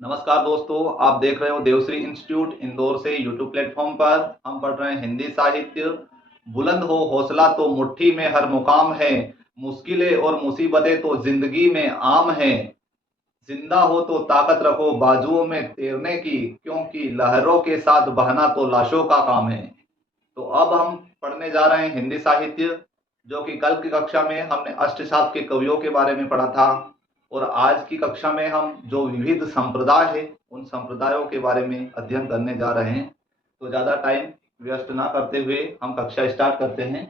नमस्कार दोस्तों, आप देख रहे हो देवश्री इंस्टीट्यूट इंदौर से यूट्यूब प्लेटफॉर्म पर। हम पढ़ रहे हैं हिंदी साहित्य। बुलंद हो हौसला तो मुट्ठी में हर मुकाम है, मुश्किलें और मुसीबतें तो जिंदगी में आम है। जिंदा हो तो ताकत रखो बाजुओं में तैरने की, क्योंकि लहरों के साथ बहना तो लाशों का काम है। तो अब हम पढ़ने जा रहे हैं हिंदी साहित्य, जो कि कल की कक्षा में हमने अष्टशाप के कवियों के बारे में पढ़ा था। और आज की कक्षा में हम जो विविध संप्रदाय है उन संप्रदायों के बारे में अध्ययन करने जा रहे हैं। तो ज़्यादा टाइम व्यस्त ना करते हुए हम कक्षा स्टार्ट करते हैं।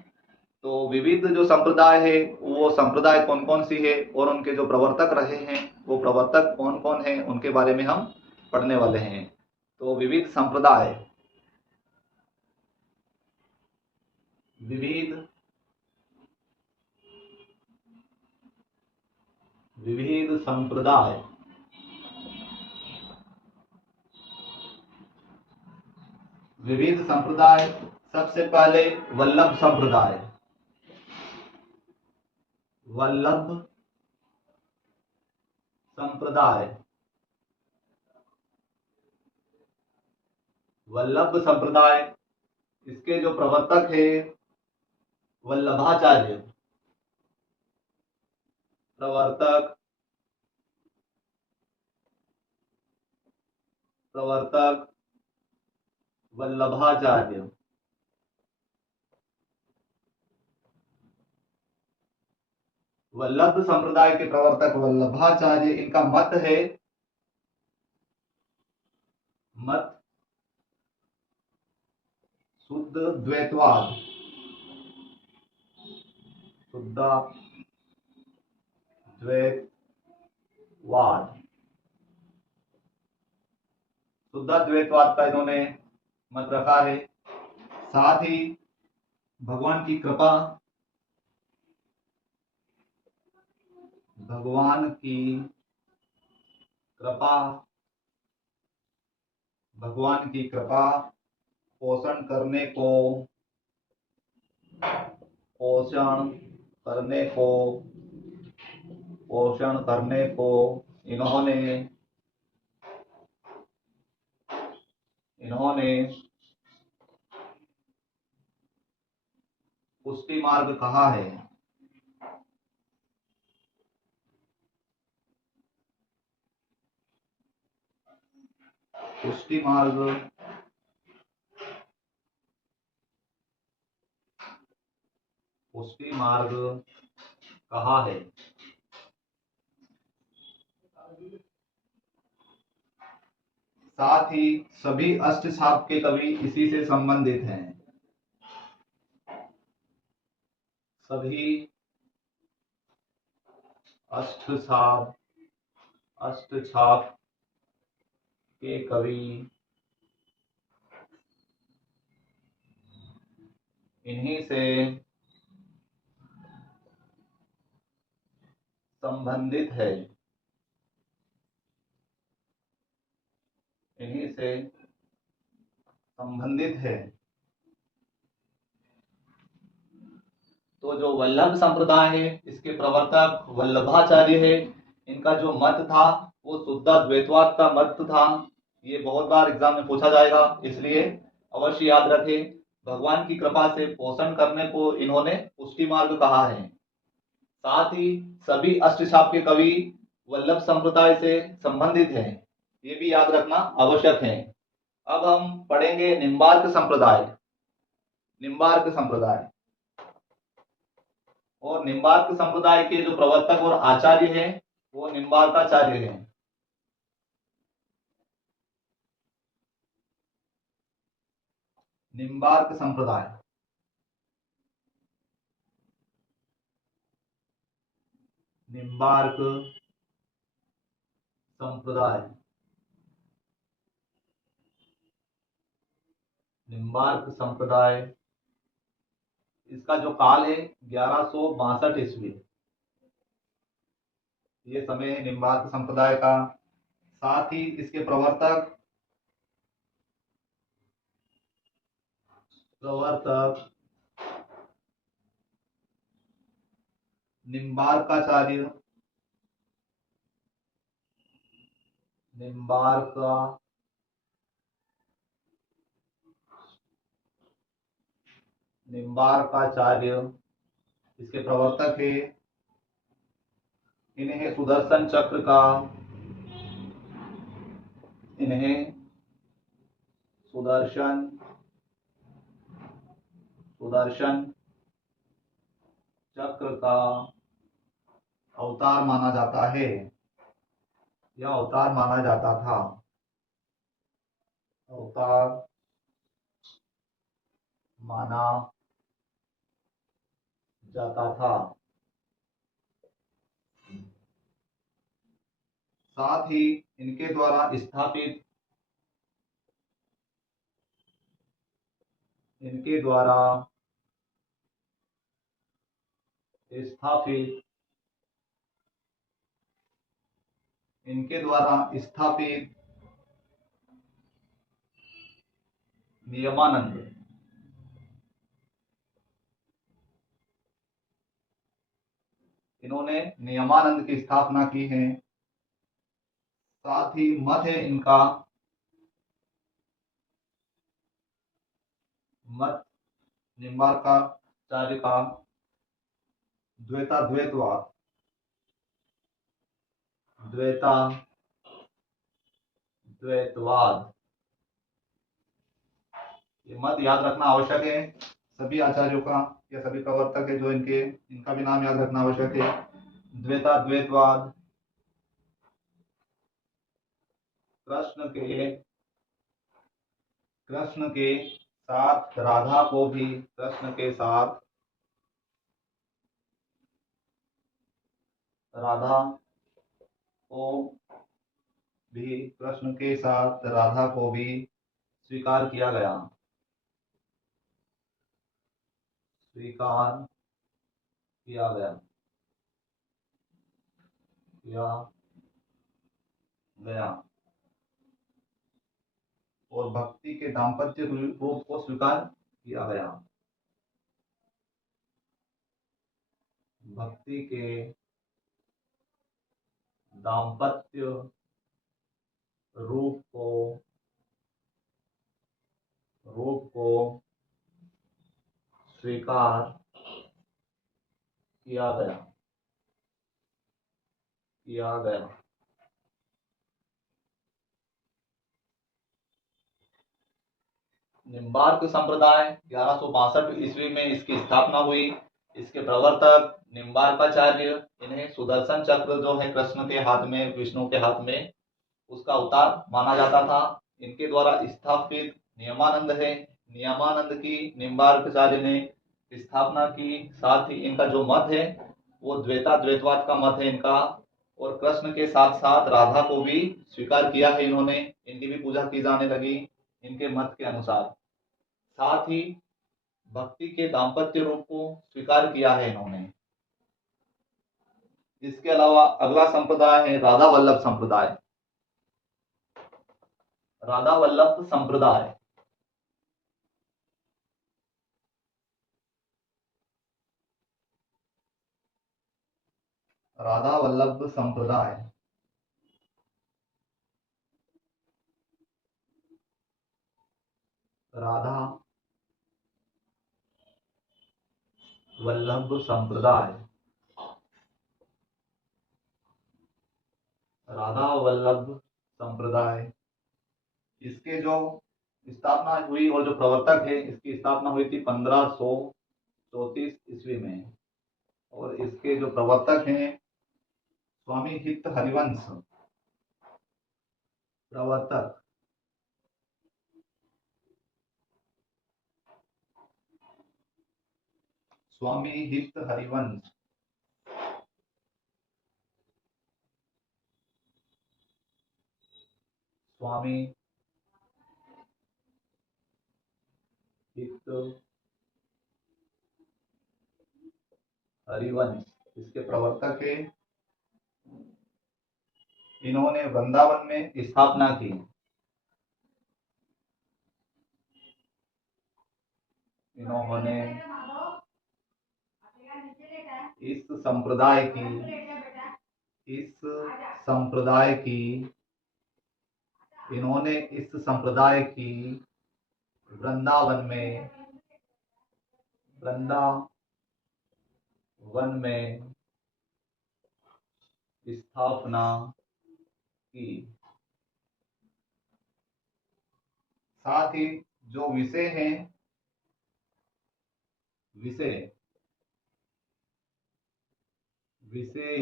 तो विविध जो संप्रदाय है वो संप्रदाय कौन कौन सी है और उनके जो प्रवर्तक रहे हैं वो प्रवर्तक कौन कौन है उनके बारे में हम पढ़ने वाले हैं। तो विविध विविध संप्रदाय। विविध संप्रदाय। सबसे पहले वल्लभ संप्रदाय। वल्लभ संप्रदाय। वल्लभ संप्रदाय, इसके जो प्रवर्तक है वल्लभाचार्य। प्रवर्तक प्रवर्तक वल्लभाचार्य। वल्लभ संप्रदाय के प्रवर्तक वल्लभाचार्य। इनका मत है मत शुद्ध द्वैतवाद। शुद्ध द्वैतवाद। शुद्ध द्वैतवाद का इन्होंने मत रखा है। साथ ही भगवान की कृपा भगवान की कृपा भगवान की कृपा पोषण करने को पोषण करने को पोषण करने को इन्होंने इन्होंने पुष्टि मार्ग कहा है। पुष्टि मार्ग पुष्टि मार्ग कहा है। साथ ही सभी अष्टछाप के कवि इसी से संबंधित हैं। सभी अष्टछाप अष्टछाप के कवि इन्हीं से संबंधित है। इन्हीं से संबंधित है। तो जो वल्लभ संप्रदाय है इसके प्रवर्तक वल्लभाचार्य है। इनका जो मत था वो शुद्ध द्वैतवाद का मत था। ये बहुत बार एग्जाम में पूछा जाएगा, इसलिए अवश्य याद रखें। भगवान की कृपा से पोषण करने को इन्होंने पुष्टि मार्ग कहा है। साथ ही सभी अष्टछाप के कवि वल्लभ संप्रदाय से संबंधित हैं, ये भी याद रखना आवश्यक है। अब हम पढ़ेंगे निम्बार्क संप्रदाय। निम्बार्क संप्रदाय और निम्बार्क संप्रदाय के जो प्रवर्तक और आचार्य हैं वो निम्बार्काचार्य हैं। निम्बार्क संप्रदाय। निम्बार्क संप्रदाय। निम्बार्क संप्रदाय, इसका जो काल है 1162 ईस्वी, ये समय है निम्बार्क संप्रदाय का। साथ ही इसके प्रवर्तक प्रवर्तक निम्बार्काचार्य निम्बार्क निम्बार्काचार्य इसके प्रवर्तक है। इन्हें सुदर्शन चक्र का इन्हें सुदर्शन सुदर्शन चक्र का अवतार माना जाता है या अवतार माना जाता था। अवतार माना जाता था। साथ ही इनके द्वारा स्थापित इनके द्वारा स्थापित इनके द्वारा स्थापित नियमानंद इन्होंने नियमानंद की स्थापना की है। साथ ही मत है इनका मत निम्बार्काचार्य का द्वैतवाद ये मत याद रखना आवश्यक है सभी आचार्यों का या सभी प्रवर्तक है जो इनका भी नाम याद रखना आवश्यक है। द्वैतवाद कृष्ण के साथ राधा को भी कृष्ण के साथ राधा को भी कृष्ण के साथ राधा को भी स्वीकार किया गया स्वीकार किया गया किया गया और भक्ति के दाम्पत्य रूप को स्वीकार किया गया। भक्ति के दाम्पत्य रूप को स्वीकार किया गया। निम्बार्क संप्रदाय 1162 ईस्वी में इसकी स्थापना हुई। इसके प्रवर्तक निम्बार्काचार्य इन्हें सुदर्शन चक्र जो है कृष्ण के हाथ में विष्णु के हाथ में उसका अवतार माना जाता था। इनके द्वारा स्थापित नियमानंद है। नियमानंद की निम्बार्काचार्य ने स्थापना की। साथ ही इनका जो मत है वो द्वैतवाद का मत है इनका और कृष्ण के साथ साथ राधा को भी स्वीकार किया है इन्होंने। इनकी भी पूजा की जाने लगी इनके मत के अनुसार। साथ ही भक्ति के दाम्पत्य रूप को स्वीकार किया है इन्होंने। इसके अलावा अगला संप्रदाय है राधा वल्लभ संप्रदाय। राधा वल्लभ संप्रदाय राधा वल्लभ संप्रदाय राधा वल्लभ संप्रदाय राधा वल्लभ संप्रदाय इसके जो स्थापना हुई और जो प्रवर्तक है इसकी स्थापना हुई थी 1534 ईस्वी में और इसके जो प्रवर्तक हैं स्वामी हित हरिवंश प्रवर्तक स्वामी हित हरिवंश स्वामी हित हरिवंश इसके प्रवर्तक है। इन्होंने वृंदावन में स्थापना की। इन्होंने इस संप्रदाय की इन्होंने इस संप्रदाय की वृंदावन में स्थापना की। साथ ही जो विषय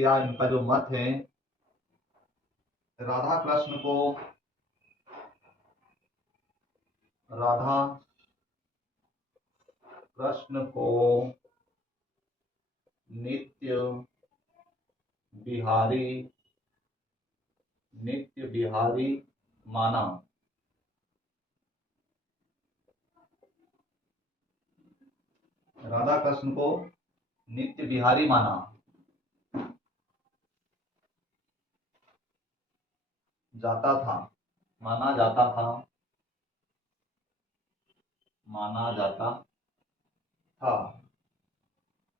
या इनका जो मत है, राधा कृष्ण को नित्य बिहारी माना। राधा कृष्ण को नित्य बिहारी माना जाता था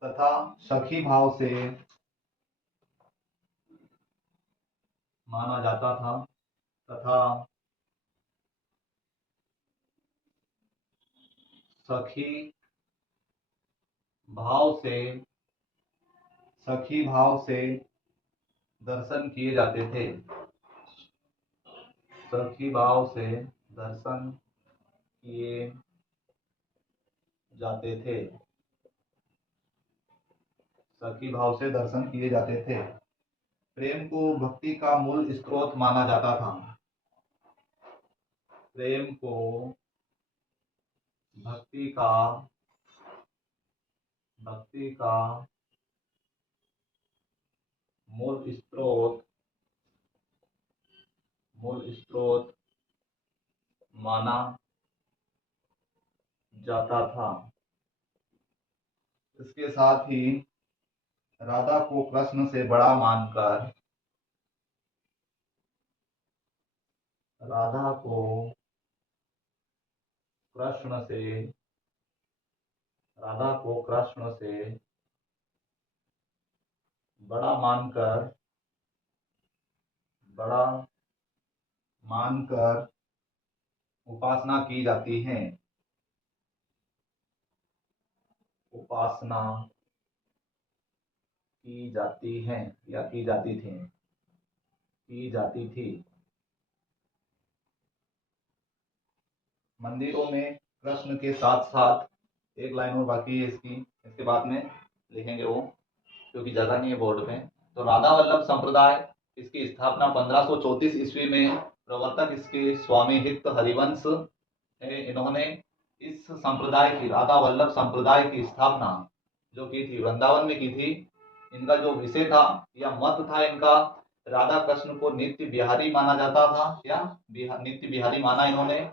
तथा सखी भाव से माना जाता था तथा सखी भाव से दर्शन किए जाते थे। सखी भाव से दर्शन किए जाते थे। प्रेम को भक्ति का मूल स्रोत माना जाता था। प्रेम को भक्ति का मूल स्रोत माना जाता था। इसके साथ ही राधा को कृष्ण से बड़ा मानकर बड़ा मानकर उपासना की जाती है। या की जाती थी। मंदिरों में कृष्ण के साथ साथ, एक लाइन और बाकी है इसके बाद में लिखेंगे वो, क्योंकि जगह नहीं है बोर्ड में। तो राधा वल्लभ संप्रदाय, इसकी स्थापना 1534 ईस्वी में, प्रवर्तक इसके स्वामी हित हरिवंश है। इन्होंने इस संप्रदाय की, राधा वल्लभ संप्रदाय की स्थापना जो की थी, वृंदावन में की थी। इनका जो विषय था या मत था इनका, राधा कृष्ण को नित्य बिहारी माना जाता था, या नित्य बिहारी माना इन्होंने,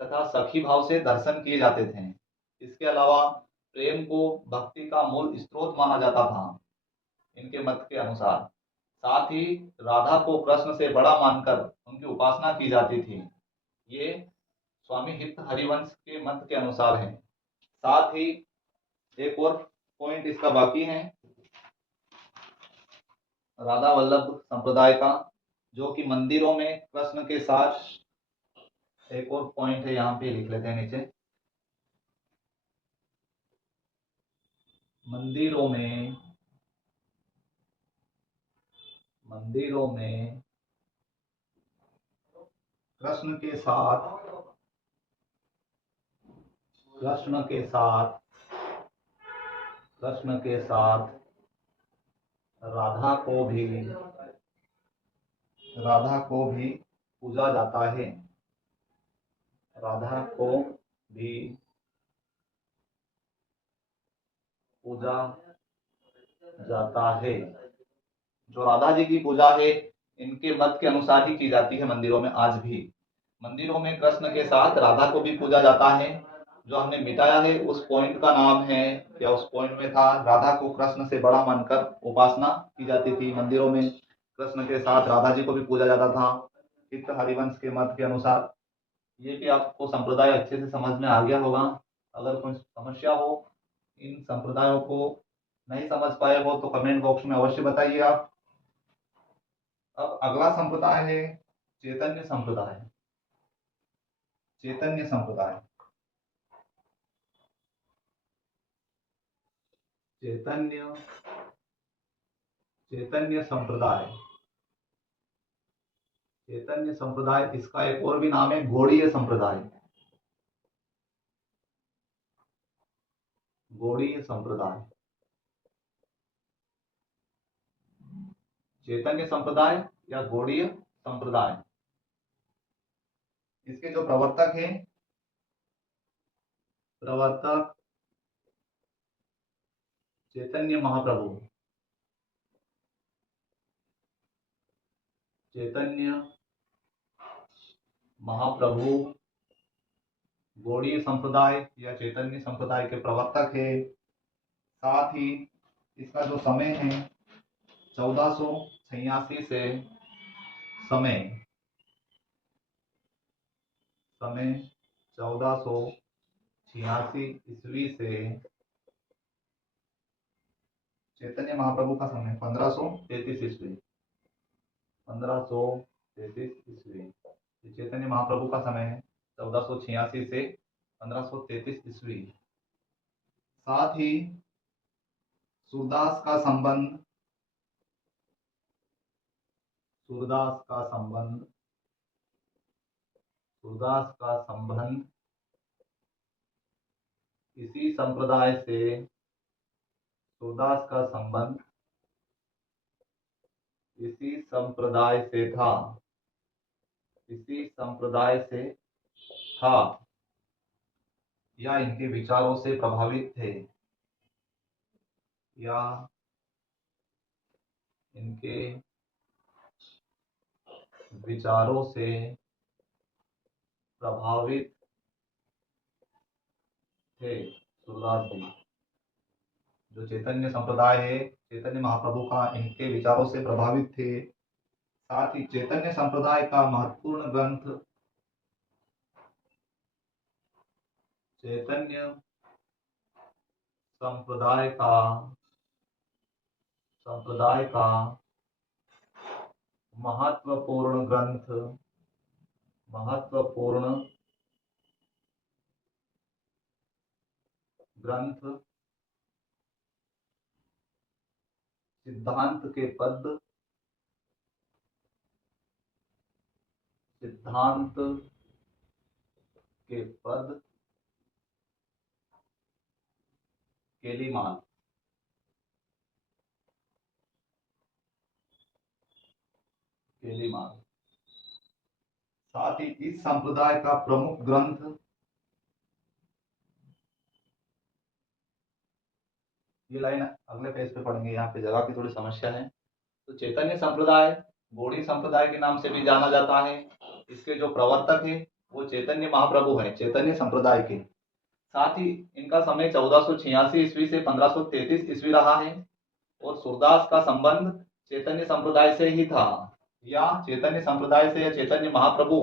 तथा सखी भाव से दर्शन किए जाते थे। इसके अलावा प्रेम को भक्ति का मूल स्रोत माना जाता था इनके मत के अनुसार। साथ ही राधा को कृष्ण से बड़ा मानकर उनकी उपासना की जाती थी। ये स्वामी हित हरिवंश के मत के अनुसार है। साथ ही एक और पॉइंट इसका बाकी है राधा वल्लभ संप्रदाय का, जो कि मंदिरों में कृष्ण के साथ, एक और पॉइंट है यहाँ पे लिख लेते हैं नीचे। मंदिरों में कृष्ण के साथ राधा को भी पूजा जाता है। राधा को भी पूजा जाता है। जो राधा जी की पूजा है इनके मत के अनुसार ही की जाती है मंदिरों में। आज भी मंदिरों में कृष्ण के साथ राधा को भी पूजा जाता है। जो हमने मिटाया है उस पॉइंट का नाम है, या उस पॉइंट में था, राधा को कृष्ण से बड़ा मानकर उपासना की जाती थी। मंदिरों में कृष्ण के साथ राधा जी को भी पूजा जाता था हित हरिवंश के मत के अनुसार। ये भी आपको संप्रदाय अच्छे से समझ में आ गया होगा। अगर कोई समस्या हो, इन संप्रदायों को नहीं समझ पाए हो, तो कमेंट बॉक्स में अवश्य बताइए आप। अब अगला संप्रदाय है चैतन्य संप्रदाय। चैतन्य संप्रदाय, चैतन्य चैतन्य संप्रदाय, चैतन्य संप्रदाय, इसका एक और भी नाम है गौड़ीय संप्रदाय, गौड़ीय संप्रदाय, चैतन्य संप्रदाय या गौड़ीय संप्रदाय। इसके जो प्रवर्तक हैं, प्रवर्तक चैतन्य महाप्रभु, चैतन्य महाप्रभु गौड़ीय संप्रदाय या चैतन्य संप्रदाय के प्रवर्तक है। साथ ही इसका जो समय है 1486 से समय 1486 ईस्वी से चैतन्य महाप्रभु का समय 1533 ईस्वी, 1533 ईस्वी, चैतन्य महाप्रभु का समय है 1486 से 1533 ईस्वी। साथ ही सूरदास का संबंध, सूरदास का संबंध, सूरदास का संबंध इसी संप्रदाय से, सूरदास का संबंध इसी संप्रदाय से था, इसी संप्रदाय से था या इनके विचारों से प्रभावित थे, या इनके विचारों से प्रभावित थे सूरदास जी। जो चैतन्य संप्रदाय है, चैतन्य महाप्रभु का इनके विचारों से प्रभावित थे। साथ ही चैतन्य संप्रदाय का महत्वपूर्ण ग्रंथ, चैतन्य संप्रदाय का महत्वपूर्ण ग्रंथ, महत्वपूर्ण ग्रंथ सिद्धांत के पद, सिद्धांत के पद केलीमान, केलीमान। साथ ही इस संप्रदाय का प्रमुख ग्रंथ, ये लाइन अगले पेज पे पढ़ेंगे, यहाँ पे जगह की थोड़ी समस्या है। तो चैतन्य संप्रदाय गौड़ी संप्रदाय के नाम से भी जाना जाता है। इसके जो प्रवर्तक है वो चैतन्य महाप्रभु है, चैतन्य संप्रदाय के। साथ ही इनका समय 1486 ईस्वी से 1533 ईस्वी रहा है और सूरदास का संबंध चैतन्य संप्रदाय से ही था, या चैतन्य संप्रदाय से या चैतन्य महाप्रभु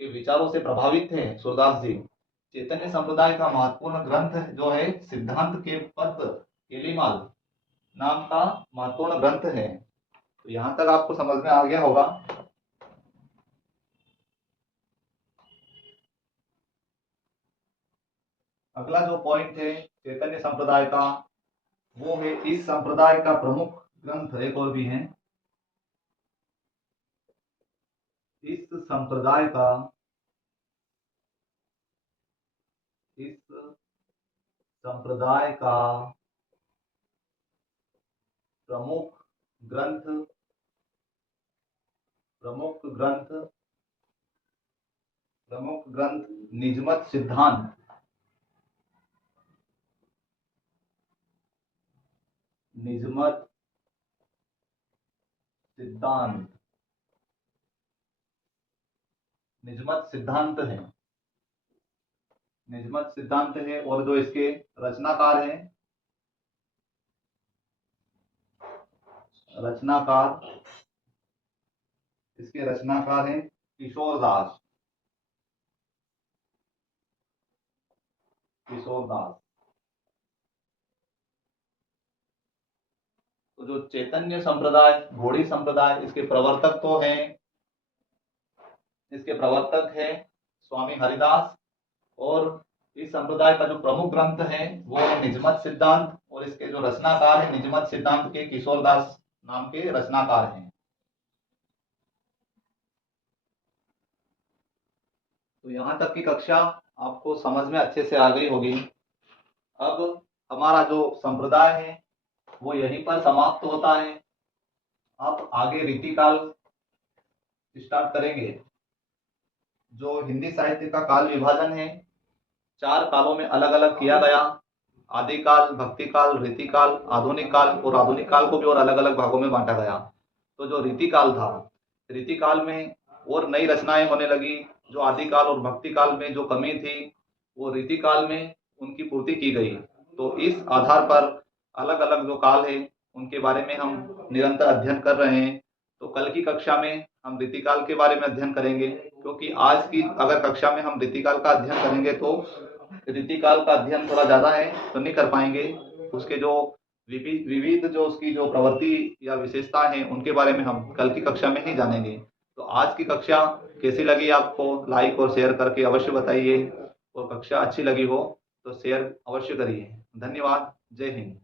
के विचारों से प्रभावित थे सूरदास जी। चैतन्य संप्रदाय का महत्वपूर्ण ग्रंथ जो है सिद्धांत के पद केलीमाल नाम का महत्वपूर्ण ग्रंथ है। तो यहां तक आपको समझ में आ गया होगा। अगला जो पॉइंट है चैतन्य संप्रदाय का, वो है इस संप्रदाय का प्रमुख ग्रंथ एक और भी है। इस संप्रदाय का, इस संप्रदाय का प्रमुख ग्रंथ, प्रमुख ग्रंथ, प्रमुख ग्रंथ निजमत सिद्धांत, निजमत सिद्धांत, निजमत सिद्धांत है, निजमत सिद्धांत है। और जो इसके रचनाकार हैं, रचनाकार, इसके रचनाकार हैं किशोरदास, किशोरदास। तो जो चैतन्य संप्रदाय गौड़ी संप्रदाय, इसके प्रवर्तक तो हैं, इसके प्रवर्तक है स्वामी हरिदास। और इस संप्रदाय का जो प्रमुख ग्रंथ है वो है निजमत सिद्धांत, और इसके जो रचनाकार है निजमत सिद्धांत के किशोरदास नाम के रचनाकार हैं। तो यहाँ तक की कक्षा आपको समझ में अच्छे से आ गई होगी। अब हमारा जो संप्रदाय है वो यहीं पर समाप्त होता है। अब आगे रीतिकाल स्टार्ट करेंगे। जो हिंदी साहित्य का काल विभाजन है 4 कालों में अलग अलग किया गया। आदिकाल, भक्ति काल, रीतिकाल, आधुनिक काल, और आधुनिक काल को भी और अलग अलग भागों में बांटा गया। तो जो रीतिकाल था, रीतिकाल में और नई रचनाएं होने लगी। जो आदिकाल और भक्ति काल में जो कमी थी वो रीतिकाल में उनकी पूर्ति की गई। तो इस आधार पर अलग अलग जो काल है उनके बारे में हम निरंतर अध्ययन कर रहे हैं। तो कल की कक्षा में हम रीतिकाल के बारे में अध्ययन करेंगे, क्योंकि आज की अगर कक्षा में हम रीतिकाल का अध्ययन करेंगे तो रीतिकाल का अध्ययन थोड़ा ज्यादा है तो नहीं कर पाएंगे। उसके जो विविध जो उसकी जो प्रवृत्ति या विशेषता है उनके बारे में हम कल की कक्षा में ही जानेंगे। तो आज की कक्षा कैसी लगी आपको लाइक और शेयर करके अवश्य बताइए, और कक्षा अच्छी लगी हो तो शेयर अवश्य करिए। धन्यवाद। जय हिंद।